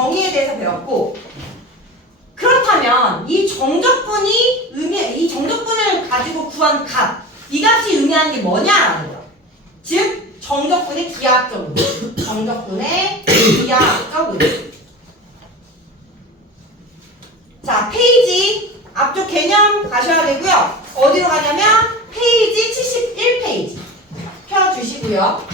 정의에 대해서 배웠고, 그렇다면 이 정적분을 가지고 구한 값, 이 값이 의미하는 게 뭐냐라는 거야. 즉 정적분의 기하학적 의미. 정적분의 기하학적 의미. 자, 페이지 앞쪽 개념 가셔야 되고요. 어디로 가냐면 페이지 71페이지 펴주시고요.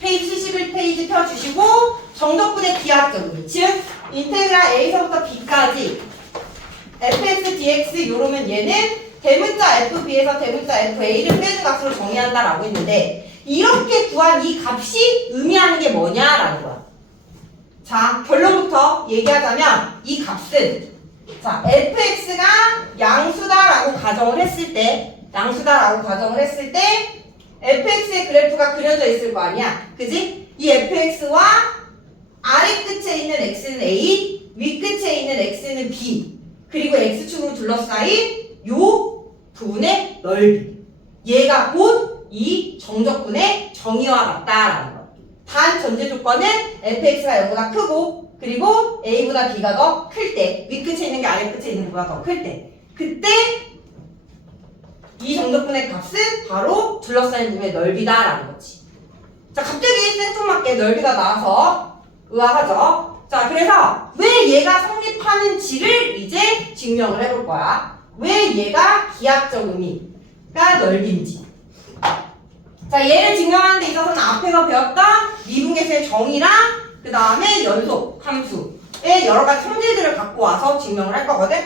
페이지 71페이지 펴주시고 정적분의 기하학적 의미. 즉 인테그랄 A서부터 B까지 fx, dx 요러면 얘는 대문자 fb에서 대문자 fa를 빼는 값으로 정의한다라고 했는데, 이렇게 구한 이 값이 의미하는 게 뭐냐라는 거야. 자, 결론부터 얘기하자면 이 값은, 자, fx가 양수다라고 가정을 했을 때 fx의 그래프가 그려져 있을 거 아니야. 그지? 이 fx와 아래 끝에 있는 x는 a, 위 끝에 있는 x는 b, 그리고 x축으로 둘러싸인 요 부분의 넓이. 얘가 곧 이 정적분의 정의와 같다라는 거. 단 전제 조건은 fx가 0보다 크고, 그리고 a보다 b가 더 클 때, 위 끝에 있는 게 아래 끝에 있는 것보다 더 클 때, 그때 이 정적분의 값은 바로 둘러싸인 부분의 넓이다라는 거지. 자, 갑자기 생뚱맞게 넓이가 나와서 의아하죠. 자, 그래서 왜 얘가 성립하는지를 이제 증명을 해볼 거야. 왜 얘가 기하학적 의미가 넓인지. 자, 얘를 증명하는 데 있어서는 앞에서 배웠던 미분계수의 정의랑 그 다음에 연속 함수의 여러 가지 성질들을 갖고 와서 증명을 할 거거든.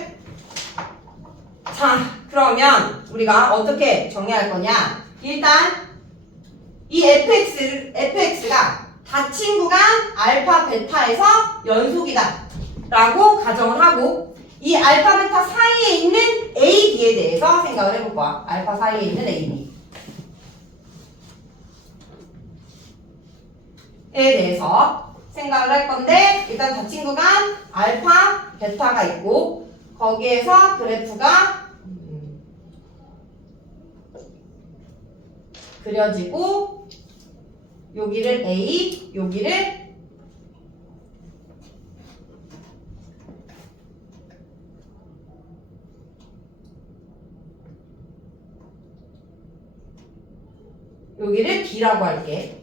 자, 그러면 우리가 어떻게 정의할 거냐. 일단 이 fx가 닫힌 구간 알파 베타에서 연속이다 라고 가정을 하고, 이 알파 베타 사이에 있는 a, b에 대해서 생각을 해볼 거야. 알파 사이에 있는 a, b에 대해서 생각을 할 건데, 일단 닫힌 구간 알파 베타가 있고, 거기에서 그래프가 그려지고, 여기를 A, 여기를 B라고 할게.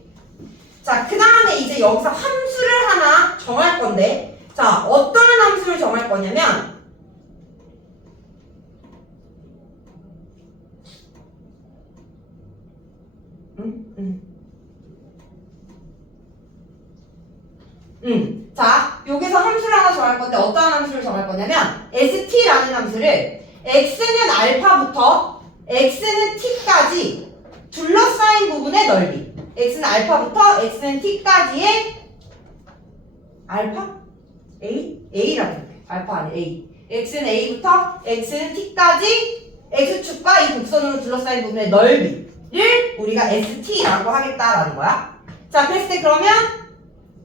자, 그 다음에 이제 여기서 함수를 하나 정할 건데, 자, 어떤 함수를 정할 거냐면, 자, 여기서 함수를 하나 정할 건데 어떤 함수를 정할 거냐면 st라는 함수를 x는 알파부터 x는 t까지 둘러싸인 부분의 넓이, x는 알파부터 x는 t까지의 알파? a라고 할게. 알파 아니 a. x는 a부터 x는 t까지 x축과 이 곡선으로 둘러싸인 부분의 넓이를 우리가 st라고 하겠다라는 거야. 자, 그랬을 때 그러면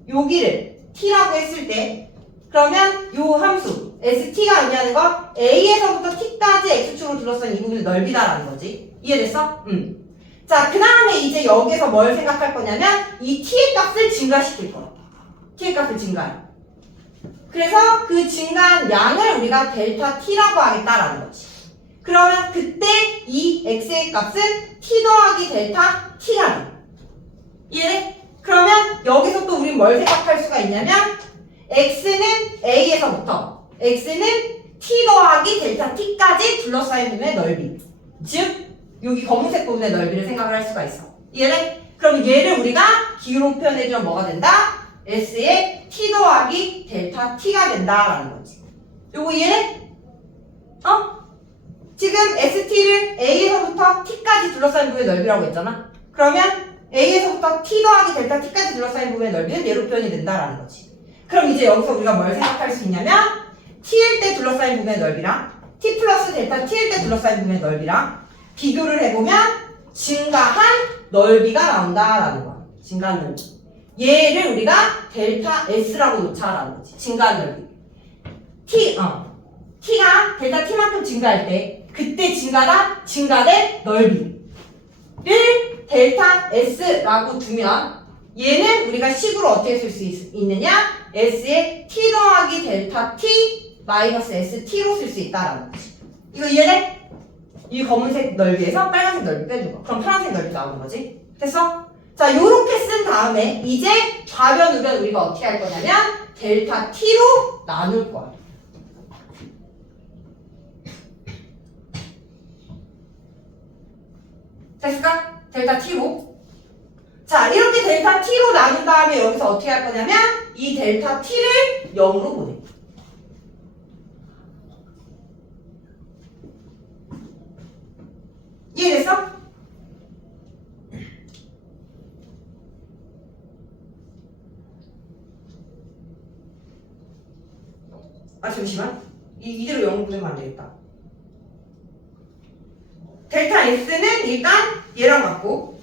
여기를 t라고 했을 때, 그러면 요 함수 st가 의미하는 건 a에서부터 t까지 x축으로 둘러싼 이 부분의 넓이다라는 거지. 이해됐어? 자, 그 다음에 이제 여기서 뭘 생각할 거냐면 이 t의 값을 증가시킬 거야. t의 값을 증가해. 그래서 그 증가한 양을 우리가 델타 t라고 하겠다라는 거지. 그러면 그때 이 x의 값은 t 더하기 델타 t가 돼. 이해돼? 그러면 여기서 또 우린 뭘 생각할 수가 있냐면 x는 a에서부터 x는 t 더하기 델타 t까지 둘러싸인 부분의 넓이, 즉 여기 검은색 부분의 넓이를 생각을 할 수가 있어. 이해돼? 그럼 얘를 우리가 기호로 표현해주면 뭐가 된다? s의 t 더하기 델타 t가 된다라는 거지. 요거 이해돼? 지금 st를 a에서부터 t까지 둘러싸인 부분의 넓이라고 했잖아. 그러면 a에서부터 t 더하기 델타 t까지 둘러싸인 부분의 넓이는 얘로 표현이 된다라는 거지. 그럼 이제 여기서 우리가 뭘 생각할 수 있냐면 t일 때 둘러싸인 부분의 넓이랑 t 플러스 델타 t일 때 둘러싸인 부분의 넓이랑 비교를 해보면 증가한 넓이가 나온다라는 거야. 증가한 넓이. 얘를 우리가 델타 s라고 놓자라는 거지. 증가한 넓이. t가 델타 t만큼 증가할 때 그때 증가된 넓이를 델타 s라고 두면 얘는 우리가 식으로 어떻게 쓸 수 있느냐? S에 T 더하기 델타 T 마이너스 ST로 쓸 수 있다라는 거지. 이거 이해돼? 이 검은색 넓이에서 빨간색 넓이 빼주고 그럼 파란색 넓이 나오는 거지. 됐어? 자, 요렇게 쓴 다음에 이제 좌변 우변 우리가 어떻게 할 거냐면 델타 T로 나눌 거야. 됐을까? 델타 T로. 자, 이렇게 델타 T로 나눈 다음에 여기서 어떻게 할 거냐면 이 델타 T를 0으로 보내. 이해됐어? 아, 잠시만. 이대로 0으로 보내면 안 되겠다. 델타 S는 일단 얘랑 같고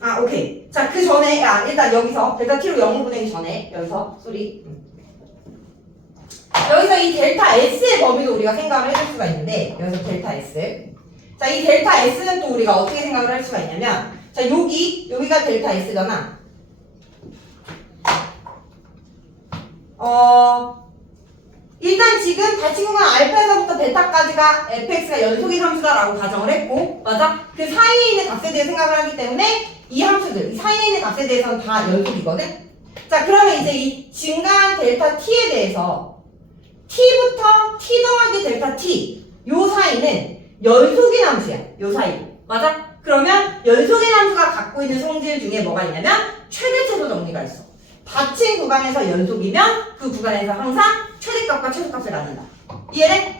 아, 오케이. 자, 그 전에 일단 여기서 델타 T로 0을 보내기 전에 여기서 여기서 이 델타 S의 범위도 우리가 생각을 해줄 수가 있는데 여기서 델타 S. 자, 이 델타 S는 또 우리가 어떻게 생각을 할 수가 있냐면 자, 여기가 델타 S잖아. 일단 지금 닫힌 구간 알파에서부터 베타까지가 fx가 연속인 함수다라고 가정을 했고, 맞아? 그 사이에 있는 값에 대해 생각을 하기 때문에 이 함수들, 이 사이에 있는 값에 대해서는 다 연속이거든? 자, 그러면 이제 이 증가한 델타 t에 대해서 t부터 t 더하기 델타 t 요 사이는 연속인 함수야. 요 사이. 맞아? 그러면 연속인 함수가 갖고 있는 성질 중에 뭐가 있냐면 최대 최소 정리가 있어. 닫힌 구간에서 연속이면 그 구간에서 항상 최대값과 최소값을 갖는다. 이해돼?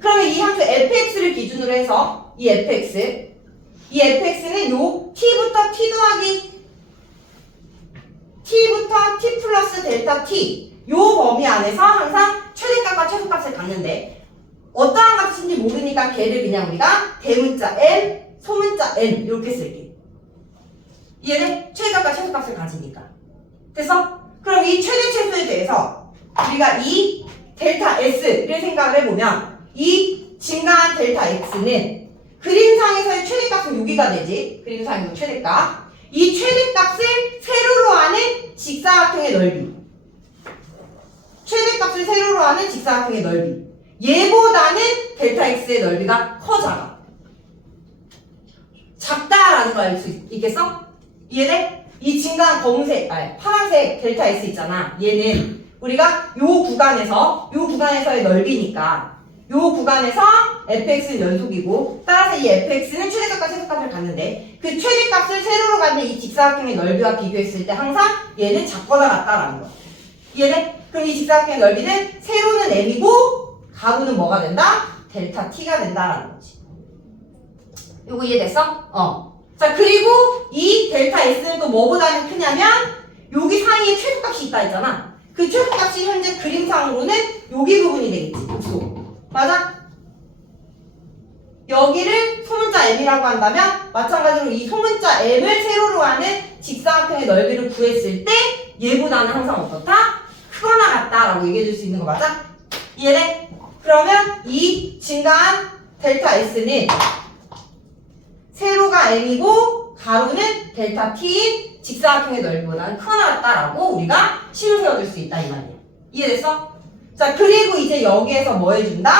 그러면 이 함수 fx를 기준으로 해서 이 fx는 요 t부터 t 더하기 t부터 t 플러스 델타 t 요 범위 안에서 항상 최대값과 최소값을 갖는데 어떠한 값인지 모르니까 걔를 그냥 우리가 대문자 m, 소문자 n 이렇게 쓸게. 이해돼? 최대값과 최소값을 가지니까. 됐어? 그럼 이 최대 최소에 대해서 우리가 이 델타 S를 생각을 해보면 이 증가한 델타 X는 그림상에서의 최대값은 여기가 되지. 그림상에서 최대값. 이 최대값을 세로로 하는 직사각형의 넓이. 최대값을 세로로 하는 직사각형의 넓이. 얘보다는 델타 X의 넓이가 커 작아. 작다라는 걸 알 수 있겠어? 이해돼? 이 증가한 파란색 델타 S 있잖아. 얘는 우리가 요 구간에서의 넓이니까 요 구간에서 fx는 연속이고 따라서 이 fx는 최대값과 최소값을 갖는데 그 최대값을 세로로 갖는 이 직사각형의 넓이와 비교했을 때 항상 얘는 작거나 같다라는 거. 이해돼? 그럼 이 직사각형의 넓이는 세로는 m이고 가로는 뭐가 된다? 델타 t가 된다라는 거지. 요거 이해됐어? 자, 그리고 이 델타 S는 또 뭐보다는 크냐면 여기 사이에 최소값이 있다 했잖아. 그 최소값이 현재 그림상으로는 여기 부분이 되겠지. 극소. 맞아? 여기를 소문자 m이라고 한다면 마찬가지로 이 소문자 m을 세로로 하는 직사각형의 넓이를 구했을 때 얘보다는 항상 어떻다? 크거나 같다라고 얘기해 줄 수 있는 거 맞아? 이해돼? 그러면 이 증가한 델타 S는 세로가 m이고 가로는 델타 t인 직사각형의 넓이보다는 크거나 같다라고 우리가 식을 세워줄 수 있다 이 말이야. 이해됐어? 자, 그리고 이제 여기에서 뭐 해준다?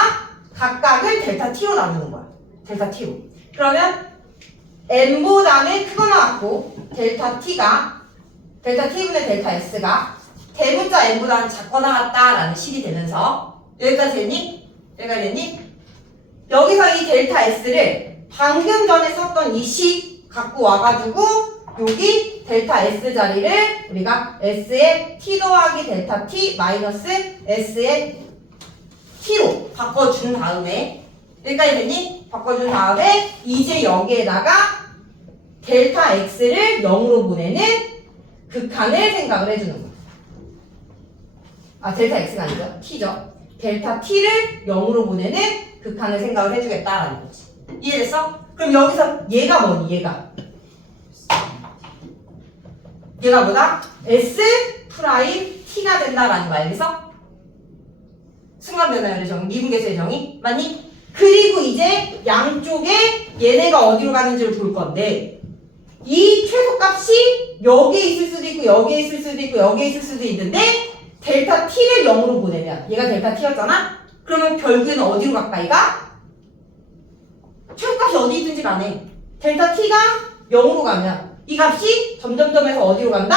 각각을 델타 t로 나누는 거야. 델타 t로. 그러면 m보다는 크거나 같고 델타 t분의 델타 s가 대문자 m보다는 작거나 같다라는 식이 되면서 여기까지 됐니? 여기까지 됐니? 여기서 이 델타 s를 방금 전에 썼던 이 식 갖고 와가지고 여기 델타 S 자리를 우리가 S의 T 더하기 델타 T 마이너스 S의 T로 바꿔준 다음에 여기까지 됐니? 바꿔준 다음에 이제 여기에다가 델타 X를 0으로 보내는 극한을 생각을 해주는 거야. 아, 델타 X가 아니죠? T죠. 델타 T를 0으로 보내는 극한을 생각을 해주겠다라는 거지. 이해됐어? 그럼 여기서 얘가 뭐니? 얘가 뭐다? S 프라임 T가 된다라는 거 알겠어? 순간 변화율의 정의, 미분계수의 정의 맞니? 그리고 이제 양쪽에 얘네가 어디로 가는지를 볼 건데 이 최소값이 여기에 있을 수도 있고 여기에 있을 수도 있고 여기에 있을 수도 있는데 델타 t를 0으로 보내면 얘가 델타 t였잖아? 그러면 결국에는 어디로 가까이 가? 최소값이 어디 있든지 간에 델타 t가 0으로 가면 이 값이 점점점에서 어디로 간다?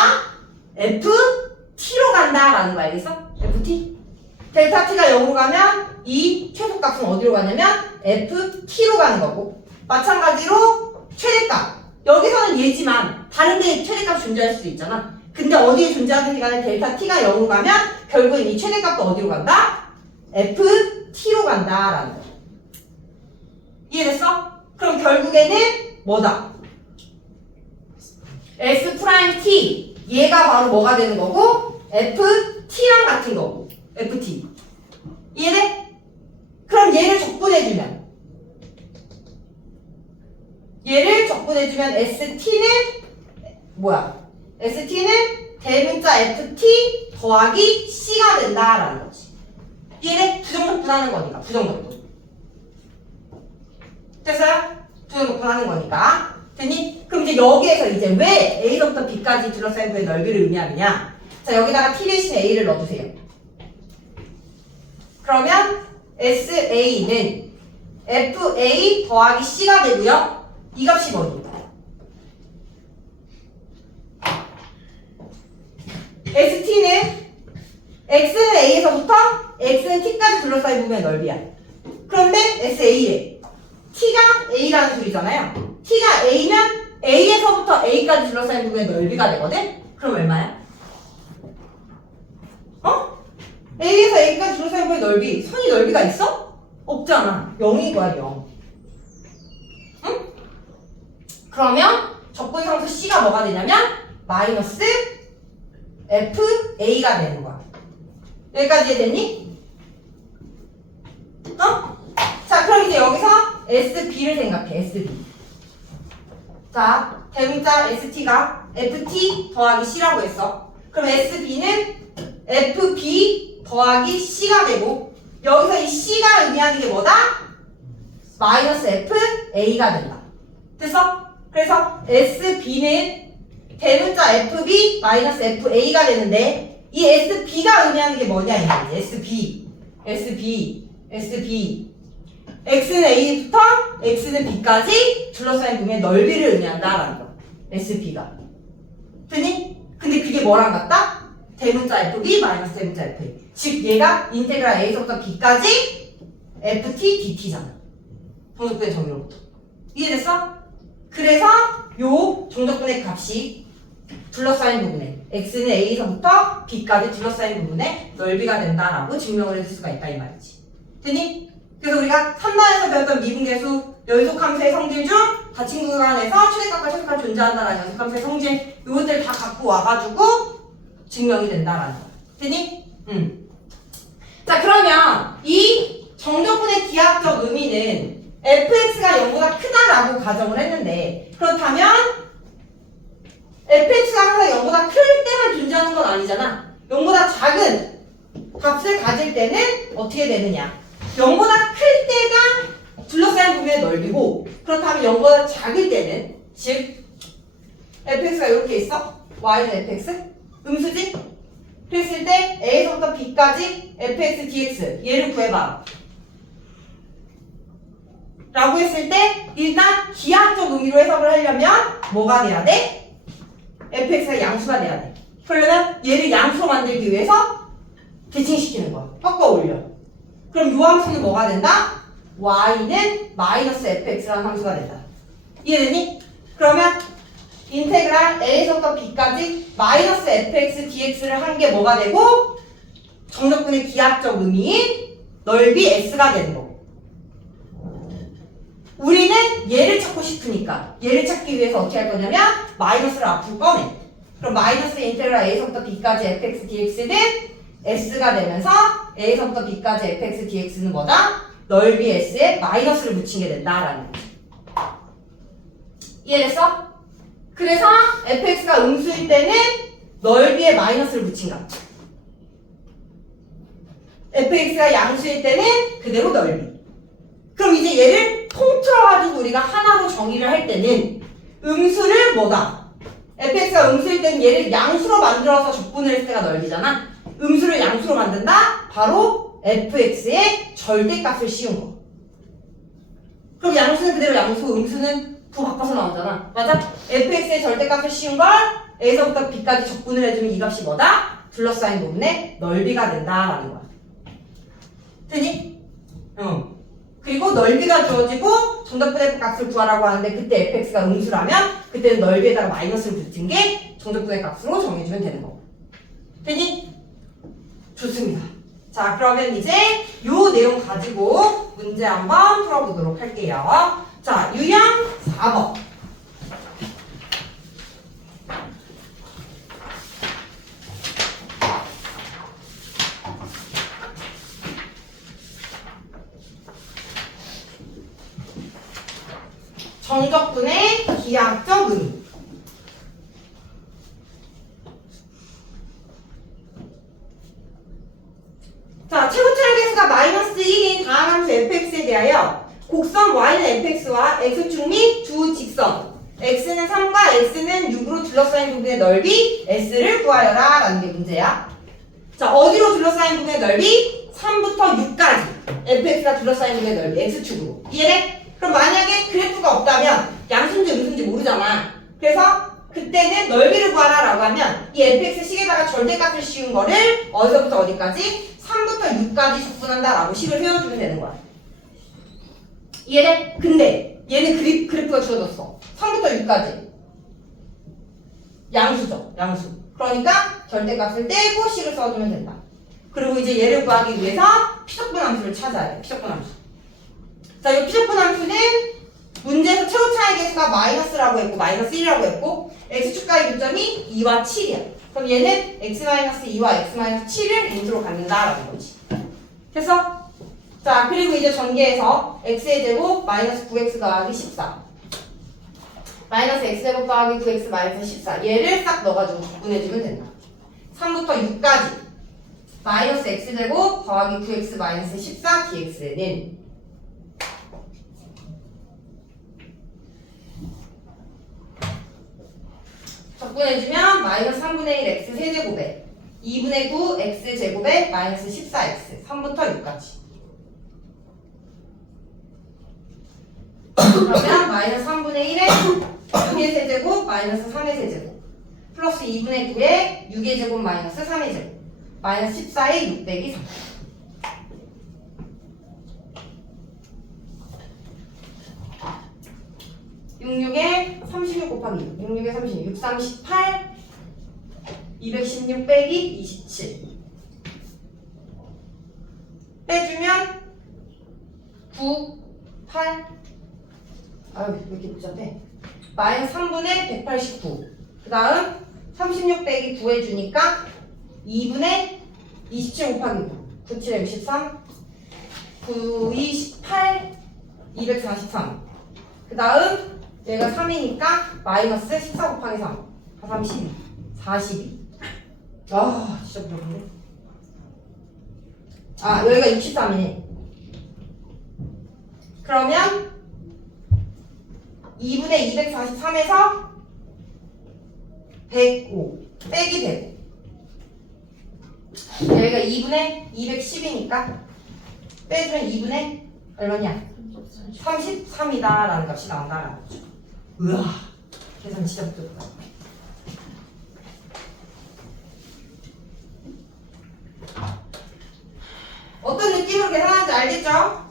ft로 간다 라는 거 알겠어? ft 델타 t가 0으로 가면 이 최소값은 어디로 가냐면 ft로 가는 거고 마찬가지로 최대값 여기서는 얘지만 다른 데 최대값 존재할 수도 있잖아. 근데 어디에 존재하든지 간에 델타 t가 0으로 가면 결국엔 이 최대값도 어디로 간다? ft로 간다 라는 거. 이해됐어? 그럼 결국에는 뭐다? S'(t) 얘가 바로 뭐가 되는 거고 ft랑 같은 거고 ft 이해돼? 그럼 얘를 적분해주면 st는 뭐야? st는 대문자 ft 더하기 c가 된다라는 거지. 얘네 부정적분하는 거니까 부정적분. 됐어요? 부정적분하는 거니까. 됐니? 그럼 이제 여기에서 이제 왜 A서부터 B까지 둘러싸인 부의 넓이를 의미하느냐? 자 여기다가 T 대신 A를 넣어주세요. 그러면 SA는 FA 더하기 C가 되고요. 이 값이 뭐니? ST는 X는 A에서부터 X는 T까지 둘러싸인 부분의 넓이야. 그런데 SA에 T가 A라는 소리잖아요. T가 A면 A에서부터 A까지 둘러싸인 부분의 넓이가 되거든? 그럼 얼마야? A에서 A까지 둘러싸인 부분의 넓이 선이 넓이가 있어? 없잖아. 0인 거야 0. 응? 그러면 적분상수 C가 뭐가 되냐면 마이너스 FA가 되는 거야. 여기까지 이해됐니? 자 그럼 이제 여기서 SB를 생각해. SB. 자 대문자 ST가 FT 더하기 C라고 했어. 그럼 SB는 FB 더하기 C가 되고 여기서 이 C가 의미하는 게 뭐다? 마이너스 FA가 된다. 됐어? 그래서 SB는 대문자 FB 마이너스 FA가 되는데 이 SB가 의미하는 게 뭐냐 이거지. SB X는 A부터 X는 B까지 둘러싸인 부분의 넓이를 의미한다라는 거. SB가. 됐니? 근데 그게 뭐랑 같다? 대문자 FB 마이너스 대문자 FA. 즉 얘가 인테그랄 A서부터 B까지 FT DT잖아. 정적분의 정의로부터. 이해됐어? 그래서 요 정적분의 값이 둘러싸인 부분에 X는 A서부터 B까지 둘러싸인 부분에 넓이가 된다라고 증명을 해줄 수가 있다 이 말이지. 됐니? 그래서 우리가 3단에서 배웠던 미분계수 연속함수의 성질 중 닫힌 구간에서 최대값과 최소값이 존재한다라는 연속함수의 성질 이것들 다 갖고 와가지고 증명이 된다라는 거. 됐니? 자 그러면 이 정적분의 기하학적 의미는 fx가 0보다 크다라고 가정을 했는데 그렇다면 fx가 항상 0보다 클 때만 존재하는 건 아니잖아. 0보다 작은 값을 가질 때는 어떻게 되느냐? 0보다 클 때가 둘러싸인 부분의 넓이고 그렇다면 0보다 작을 때는 즉 fx가 이렇게 있어. y는 fx 음수지? 그랬을 때 a에서부터 b까지 fx dx 얘를 구해봐 라고 했을 때 일단 기하학적 의미로 해석을 하려면 뭐가 돼야 돼? fx가 양수가 돼야 돼. 그러려면 얘를 양수로 만들기 위해서 대칭시키는 거야. 꺾어 올려. 그럼 이 함수는 뭐가 된다? y는 마이너스 fx라는 함수가 된다. 이해됐니? 그러면 인테그랄 a에서부터 b까지 마이너스 fx dx를 한 게 뭐가 되고 정적분의 기하학적 의미인 넓이 s가 되는 거고 우리는 얘를 찾고 싶으니까 얘를 찾기 위해서 어떻게 할 거냐면 마이너스를 앞으로 꺼내. 그럼 마이너스 인테그랄 a에서부터 b까지 fx dx는 s가 되면서 a에서부터 b까지 fx dx는 뭐다? 넓이 s에 마이너스를 붙이게 된다라는 거지. 이해됐어? 그래서 fx가 음수일 때는 넓이에 마이너스를 붙인다. fx가 양수일 때는 그대로 넓이. 그럼 이제 얘를 통틀어가지고 우리가 하나로 정의를 할 때는 음수를 뭐다? fx가 음수일 때는 얘를 양수로 만들어서 적분을 했을 때가 넓이잖아. 음수를 양수로 만든다? 바로 fx의 절대값을 씌운 거. 그럼 양수는 그대로 양수고 음수는 부 바꿔서 나오잖아. 맞아? fx의 절대값을 씌운 걸 a에서부터 b까지 적분을 해주면 이 값이 뭐다? 둘러싸인 부분의 넓이가 된다라는 거야. 되니? 응. 그리고 넓이가 주어지고 정적분의 값을 구하라고 하는데 그때 fx가 음수라면 그때는 넓이에다가 마이너스를 붙인 게 정적분의 값으로 정해주면 되는 거고. 되니? 좋습니다. 자, 그러면 이제 요 내용 가지고 문제 한번 풀어보도록 할게요. 자, 유형 4번. 정적분의 기하학적 의미. 자, 최고차의 개수가 마이너스 1인 다항함수 fx에 대하여 곡선 y는 fx와 x축 및 두 직선 x는 3과 x는 6으로 둘러싸인 부분의 넓이 s를 구하여라 라는 게 문제야. 자, 어디로 둘러싸인 부분의 넓이? 3부터 6까지 fx가 둘러싸인 부분의 넓이 x축으로. 이해돼? 그럼 만약에 그래프가 없다면 양수인지 음수인지 모르잖아. 그래서 그때는 넓이를 구하라 라고 하면 이 fx 식에다가 절대값을 씌운 거를 어디서부터 어디까지? 3부터 6까지 적분한다 라고 식을 세워주면 되는 거야. 이해돼? 근데 얘는 그래프가 주어졌어. 3부터 6까지 양수죠. 양수. 그러니까 절대값을 떼고 식을 써주면 된다. 그리고 이제 얘를 구하기 위해서 피적분 함수를 찾아야 돼. 피적분 함수. 자, 이 피적분 함수는 문제에서 최고차의 개수가 마이너스라고 했고 마이너스 1이라고 했고 x축과의 교점이 2와 7이야. 그럼 얘는 x-2와 x-7을 인수로 갖는다라는 거지. 됐어? 자, 그리고 이제 전개해서 x의 제곱 마이너스 9x 더하기 14 마이너스 x제곱 더하기 9x 마이너스 14 얘를 싹 넣어가지고 적분해주면 된다. 3부터 6까지 마이너스 x제곱 더하기 9x 마이너스 14 dx는 적분해주면 마이너스 3분의 1 x 세제곱에 2분의 9 x 제곱에 마이너스 14x 3부터 6까지. 그러면 마이너스 3분의 1에 6의 세제곱 마이너스 3의 세제곱 플러스 2분의 9에 6의 제곱 마이너스 3의 제곱 마이너스 14에 6 빼기 3. (66에 36 곱하기 6) 66에 36 6, 38 216 빼기 27 빼주면 9 8 아유 왜 이렇게 복잡해 마이너스 3분의 189 그 다음 36 빼기 9 해주니까 2분의 27 곱하기 9 9, 7에 63 9, 28 243 그 다음 얘가 3이니까 마이너스 14 곱하기 3 32 42 아 진짜 부럽네. 아 여기가 63이네. 그러면 2분의 243에서 105 빼기 105 여기가 2분의 210이니까 빼주면 2분의 얼마냐? 33이다 라는 값이 나온다라는 거죠. 우와 계산 진짜 부럽다. 어떤 느낌으로 계산하는지 알겠죠?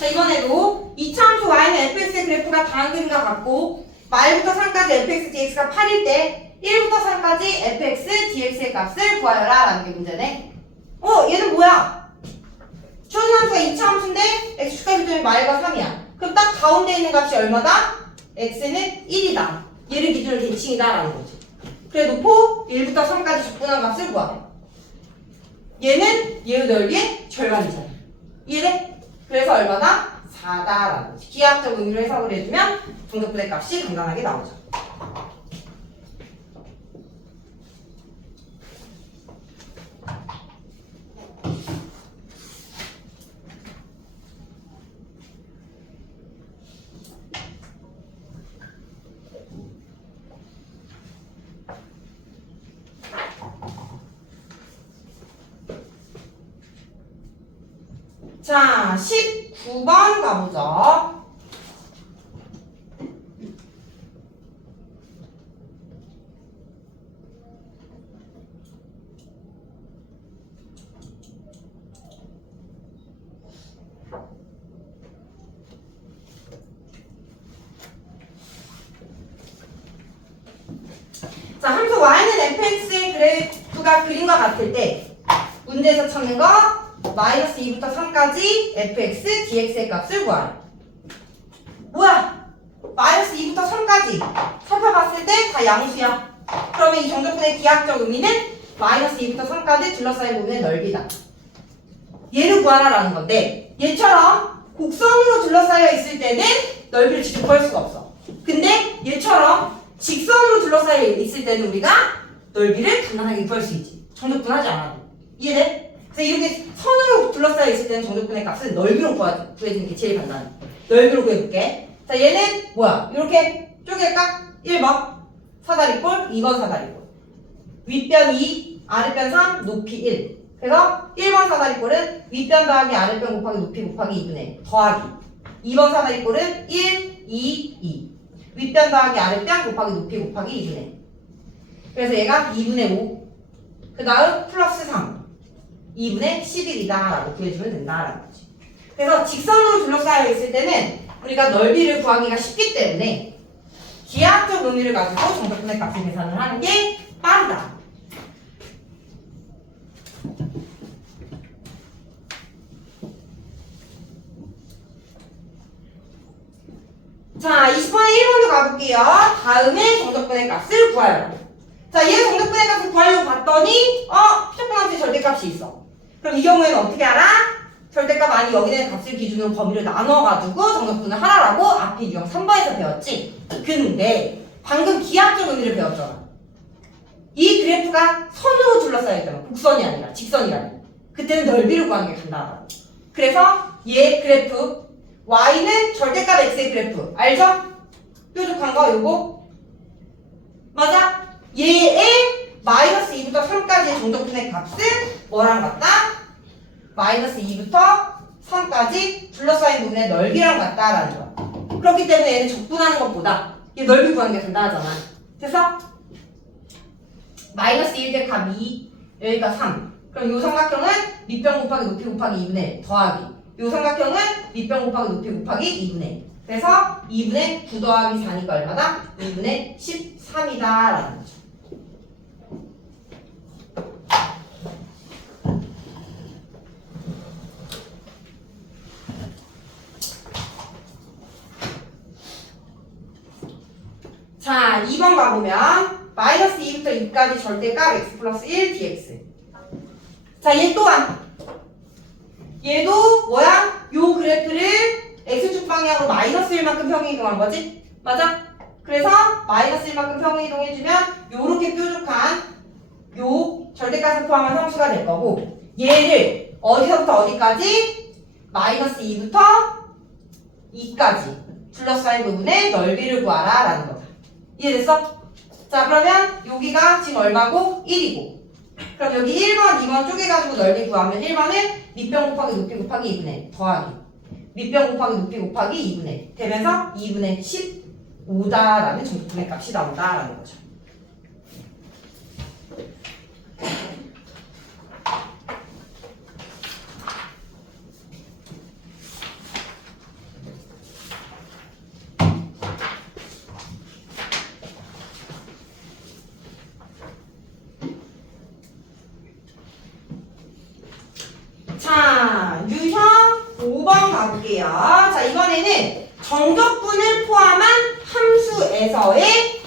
자, 이번에도 이차함수 y는 fx의 그래프가 다음 그림과 같고 말부터 3까지 fx dx가 8일 때 1부터 3까지 fx dx의 값을 구하여라 라는 게 문제네. 얘는 뭐야? 초능함수가 2차 함수인데 x축과 비점이 마일과 3이야. 그럼 딱 가운데 있는 값이 얼마다? x는 1이다. 얘를 기준으로 대칭이다 라는 거지. 그래 놓고 1부터 3까지 적분한 값을 구하래. 얘는 얘의 넓이의 절반이잖아. 이해돼? 그래서 얼마나? 4다라는 거지. 기하학적 의미로 해석을 해주면 정적분의 값이 간단하게 나오죠. 자, 19번 가보죠. 자, 함수 y는 fx의 그래프가 그림과 같을 때 문제에서 찾는 거 마이너스 2부터 3까지 fx, dx의 값을 구하래. 뭐야? 마이너스 2부터 3까지 살펴봤을 때 다 양수야. 그러면 이 정적분의 기하학적 의미는 마이너스 2부터 3까지 둘러싸인 부분의 넓이다. 얘를 구하라라는 건데 얘처럼 곡선으로 둘러싸여 있을 때는 넓이를 직접 구할 수가 없어. 근데 얘처럼 직선으로 둘러싸여 있을 때는 우리가 넓이를 간단하게 구할 수 있지. 정적분하지 않아도. 이해돼? 그래서 이렇게 선으로 둘러싸여 있을 때는 정적분의 값은 넓이로 구해주는 게 제일 간단해. 넓이로 구해볼게. 자, 얘는 뭐야? 이렇게 쪼갤까? 1번 사다리꼴, 2번 사다리꼴. 윗변 2, 아랫변 3, 높이 1. 그래서 1번 사다리꼴은 윗변 더하기 아랫변 곱하기 높이 곱하기 2분의 더하기. 2번 사다리꼴은 1, 2, 2. 윗변 더하기 아랫변 곱하기 높이 곱하기 2분의. 그래서 얘가 2분의 5. 그 다음 플러스 3. 2분의 11이다 라고 구해주면 된다라는 거지. 그래서 직선으로 둘러싸여 있을 때는 우리가 넓이를 구하기가 쉽기 때문에 기하학적 의미를 가지고 정적분의 값을 계산을 하는 게 빠르다. 자, 20번에 1번도 가볼게요. 다음에 정적분의 값을 구하여. 자, 얘 정적분의 값을 구하려고 봤더니 피적분함수의 절대값이 있어. 그럼 이 경우에는 어떻게 알아? 절대값 아니 여기 있는 값을 기준으로 범위를 나눠가지고 정적분을 하라라고 앞에 유형 3번에서 배웠지. 근데 방금 기하학적 의미를 배웠잖아. 이 그래프가 선으로 둘러싸여 있다면 곡선이 아니라 직선이라면 그때는 넓이를 구하는 게 간단하다. 그래서 얘 그래프 y는 절대값 x의 그래프 알죠? 뾰족한 거 요거 맞아? 얘의 마이너스 2부터 3까지의 정적분의 값은 뭐랑 같다? 마이너스 2부터 3까지 둘러싸인 부분의 넓이랑 같다라는 거야. 그렇기 때문에 얘는 적분하는 것보다 얘 넓이 구하는 게 간단하잖아. 그래서 마이너스 1 대 값 2, 여기가 3. 그럼 요 삼각형은 밑변 곱하기 높이 곱하기 2분의 더하기. 요 삼각형은 밑변 곱하기 높이 곱하기 2분의. 그래서 2분의 9 더하기 4니까 얼마다? 2분의 13이다라는 거죠. 자, 2번 가보면 마이너스 2부터 2까지 절대값 x 플러스 1 dx. 자, 얘 또한 얘도 뭐야? 요 그래프를 x축 방향으로 마이너스 1만큼 평행이동한 거지? 맞아? 그래서 마이너스 1만큼 평행이동해주면 요렇게 뾰족한 요 절대값을 포함한 함수가 될 거고 얘를 어디서부터 어디까지? 마이너스 2부터 2까지 둘러싸인 부분의 넓이를 구하라 라는 거다. 이해됐어? 자, 그러면 여기가 지금 얼마고? 1이고 그럼 여기 1번, 2번 쪼개가지고 넓이 구하면 1번은 밑변 곱하기 높이 곱하기 2분의 더하기 밑변 곱하기 높이 곱하기 2분의 되면서 2분의 15다라는 정적분의 값이 나온다라는 거죠. 자, 유형 가볼게요. 자, 이번에는 정적분을 포함한 함수에서의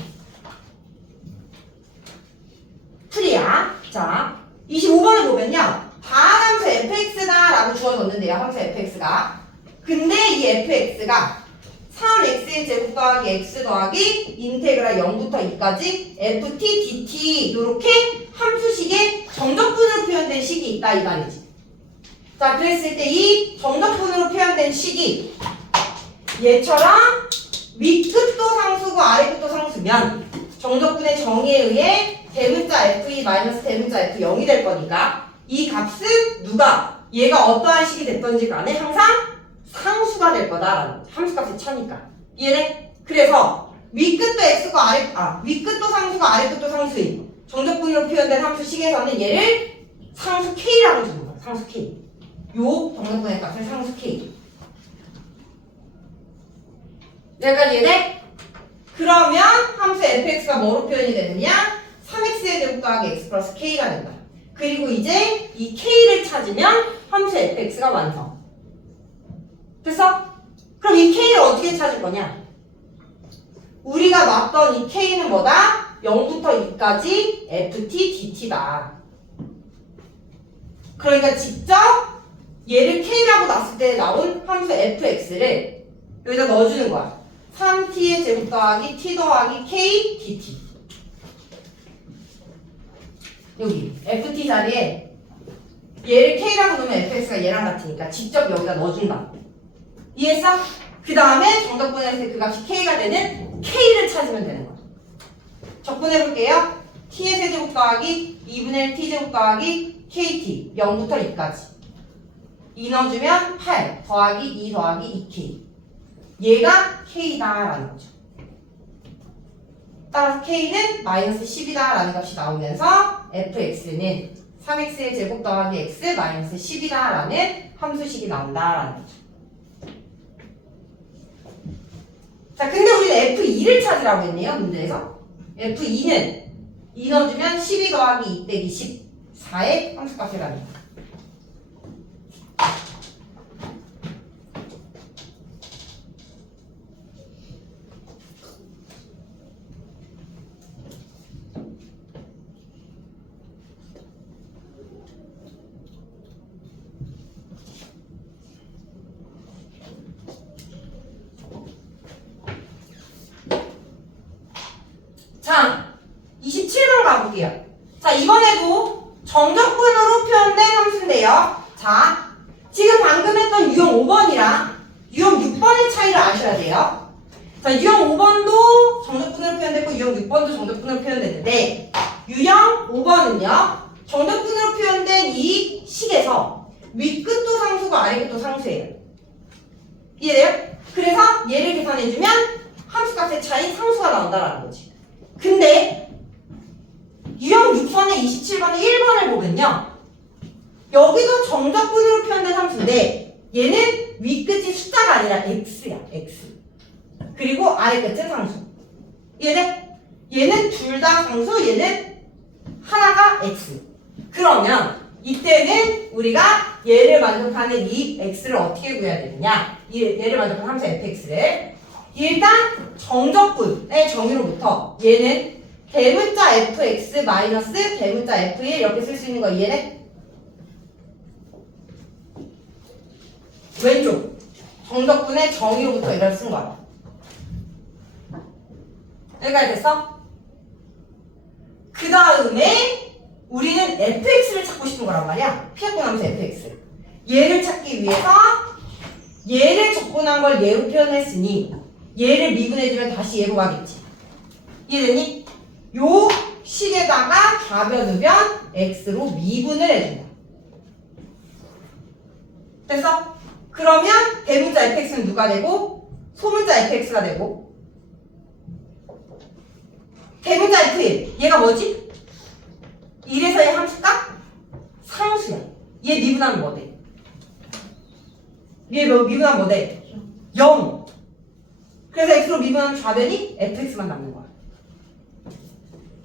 풀이야. 자, 25번을 보면요. 다한 함수 fx다 라고 주어졌는데요. 함수 fx가. 근데 이 fx가 3x의 제곱 더하기 x 더하기 인테그랄 0부터 2까지 ft, dt 이렇게 함수식의 정적분으로 표현된 식이 있다 이 말이지. 자, 그랬을 때 이 정적분으로 표현된 식이 얘처럼 윗끝도 상수고 아래끝도 상수면 정적분의 정의에 의해 대문자 f2 마이너스 대문자 f0이 될 거니까 이 값은 누가 얘가 어떠한 식이 됐던지 간에 항상 상수가 될 거다라는 거지. 함수값이 차니까. 이해돼? 그래서 윗끝도 x고 윗끝도 상수고 아래끝도 상수인 정적분으로 표현된 함수식에서는 얘를 상수 k라고 주는 거야. 상수 k. 요 정적분의 값은 상수 k. 여기까지 이해돼? 그러면 함수 fx가 뭐로 표현이 되느냐? 3x의 제곱 더하기 x 플러스 k가 된다. 그리고 이제 이 k를 찾으면 함수 fx가 완성. 됐어? 그럼 이 k를 어떻게 찾을 거냐? 우리가 맞던 이 k는 뭐다? 0부터 2까지 ft, dt다. 그러니까 직접 얘를 k라고 놨을 때 나온 함수 fx를 여기다 넣어주는 거야. 3t의 제곱 더하기 t 더하기 k dt. 여기 ft 자리에 얘를 k라고 놓으면 fx가 얘랑 같으니까 직접 여기다 넣어준다. 이해했어? 그 다음에 정적분했을 때 그 값이 k가 되는 k를 찾으면 되는 거야. 적분해볼게요. t의 세제곱 더하기 2분의 1 t제곱 더하기 kt 0부터 2까지 2 넣어주면 8 더하기 2 더하기 2k. 얘가 k다라는 거죠. 따라서 k는 마이너스 10이다 라는 값이 나오면서 fx는 3x의 제곱 더하기 x 마이너스 10이다 라는 함수식이 나온다라는 거죠. 자, 근데 우리는 f2를 찾으라고 했네요, 문제에서. f2는 2 넣어주면 12 더하기 2 빼기 14의 함수값이랍니다. 자, 27번 가볼게요. 자, 이번에도 정적분으로 표현된 함수인데요. 자, 지금 방금 했던 유형 5번이랑 유형 6번의 차이를 아셔야 돼요. 자, 유형 5번도 정적분으로 표현됐고 유형 6번도 정적분으로 표현됐는데 유형 5번은요. 정적분으로 표현된 이 식에서 윗끝도 상수고 아래끝도 상수예요. 이해돼요? 그래서 얘를 계산해주면 함수값의 차이 상수가 나온다라는 거지. 근데 유형 6번에 27번에 1번을 보면요. 여기도 정적분으로 표현된 함수인데 얘는 윗끝이 숫자가 아니라 x야. x. 그리고 아래끝은 상수. 얘는 둘 다 상수, 얘는 하나가 x. 그러면 이때는 우리가 얘를 만족하는 이 x를 어떻게 구해야 되느냐? 얘를 만족하는 함수 fx를 일단 정적분의 정의로부터 얘는 대문자 fx 마이너스 대문자 f1 이렇게 쓸 수 있는 거 이해해? 왼쪽 정적분의 정의로부터 이걸 쓴 거야. 여기까지 됐어? 그 다음에 우리는 fx를 찾고 싶은 거란 말이야. 피해분함수 fx. 얘를 찾기 위해서 얘를 적분한 걸 얘로 표현했으니 얘를 미분해주면 다시 얘로 가겠지. 이해되니? 요 식에다가 가변으면 x로 미분을 해준다. 됐어? 그러면 대문자 fx는 누가 되고 소문자 fx가 되고 대문자 f1 얘가 뭐지? 1에서의 함수값? 상수야. 얘 미분하면 뭐 돼? 얘 미분하면 뭐 돼? 0. 그래서 x로 미분하면 좌변이 fx만 남는 거야.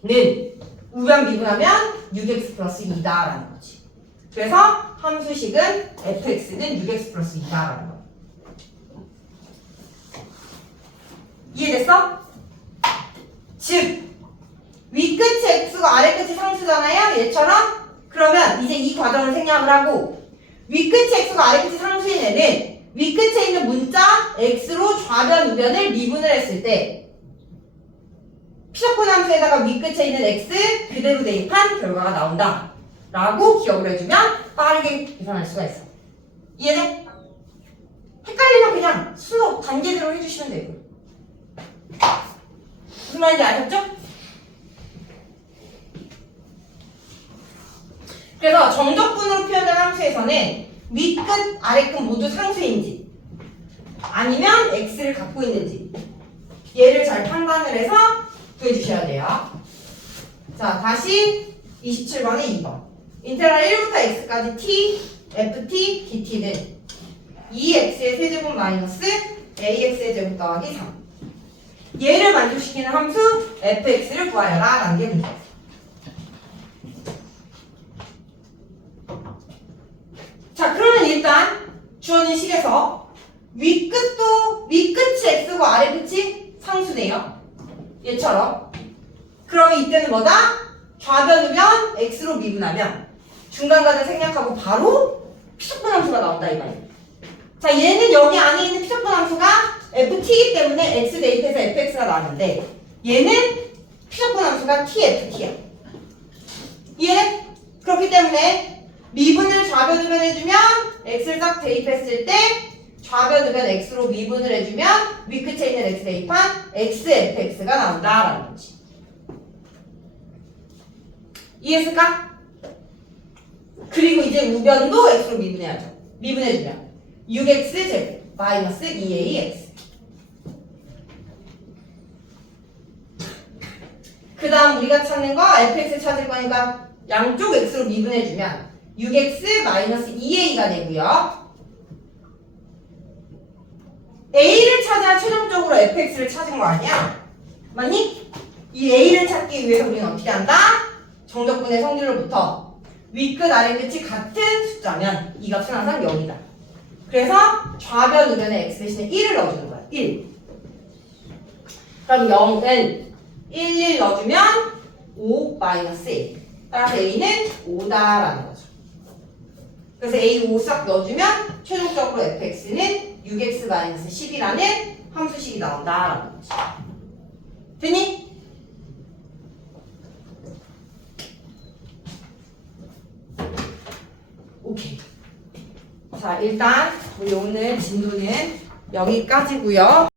는 우변 미분하면 6x 플러스 2다라는 거지. 그래서 함수식은 fx는 6x 플러스 2다라는 거야. 이해됐어? 즉 윗끝이 x고 아래끝이 상수잖아요. 얘처럼. 그러면 이제 이 과정을 생략을 하고 윗끝이 x고 아래끝이 상수인 애는 윗끝에 있는 문자 x로 좌변 우변을 미분을 했을 때 피적분 함수에다가 윗끝에 있는 x 그대로 대입한 결과가 나온다 라고 기억을 해주면 빠르게 계산할 수가 있어. 이해돼? 헷갈리면 그냥 순서 단계대로 해주시면 되고. 무슨 말인지 아셨죠? 그래서 정적분으로 표현된 함수에서는 윗끝, 아래끝 모두 상수인지 아니면 x를 갖고 있는지 얘를 잘 판단을 해서 구해주셔야 돼요. 자, 다시 27번에 2번. 인테그랄 1부터 x까지 t, ft, dt는 2x의 세제곱 마이너스 ax의 제곱 더하기 3. 얘를 만족시키는 함수 fx를 구하여라 라는 게 문제였어. 자, 그러면 일단 주어진 식에서 윗끝이 x고 아래끝이 상수네요. 얘처럼. 그러면 이때는 뭐다? 좌변 우변 x로 미분하면 중간 과정 생략하고 바로 피적분 함수가 나온다 이 말이에요. 자, 얘는 여기 안에 있는 피적분 함수가 ft이기 때문에 x 대입해서 fx가 나왔는데 얘는 피적분 함수가 tft야. 이해? 그렇기 때문에 미분을 좌변 우변 해주면 x를 딱 대입했을 때 좌변 우변 x로 미분을 해주면 윗끝에 있는 x 대입한 xfx가 나온다라는 거지. 이해했을까? 그리고 이제 우변도 x로 미분해야죠. 미분해주면 6x 제곱 마이너스 2ax. 그 다음 우리가 찾는 거 fx 찾을 거니까 양쪽 x로 미분해주면 6x 마이너스 2a가 되고요. a를 찾아야 최종적으로 fx를 찾은 거 아니야? 맞니? 이 a를 찾기 위해서 우리는 어떻게 한다? 정적분의 성질로부터 윗끝 아래끝이 같은 숫자면 이 값은 항상 0이다. 그래서 좌변 우변에 x 대신에 1을 넣어주는 거야. 1. 그럼 0은 1 넣어주면 5 마이너스 a. 따라서 a는 5다라는 거죠. 그래서 a 5 싹 넣어주면 최종적으로 fx는 6x-10이라는 함수식이 나온다라는 거지. 됐니? 오케이. 자, 일단 우리 오늘 진도는 여기까지고요.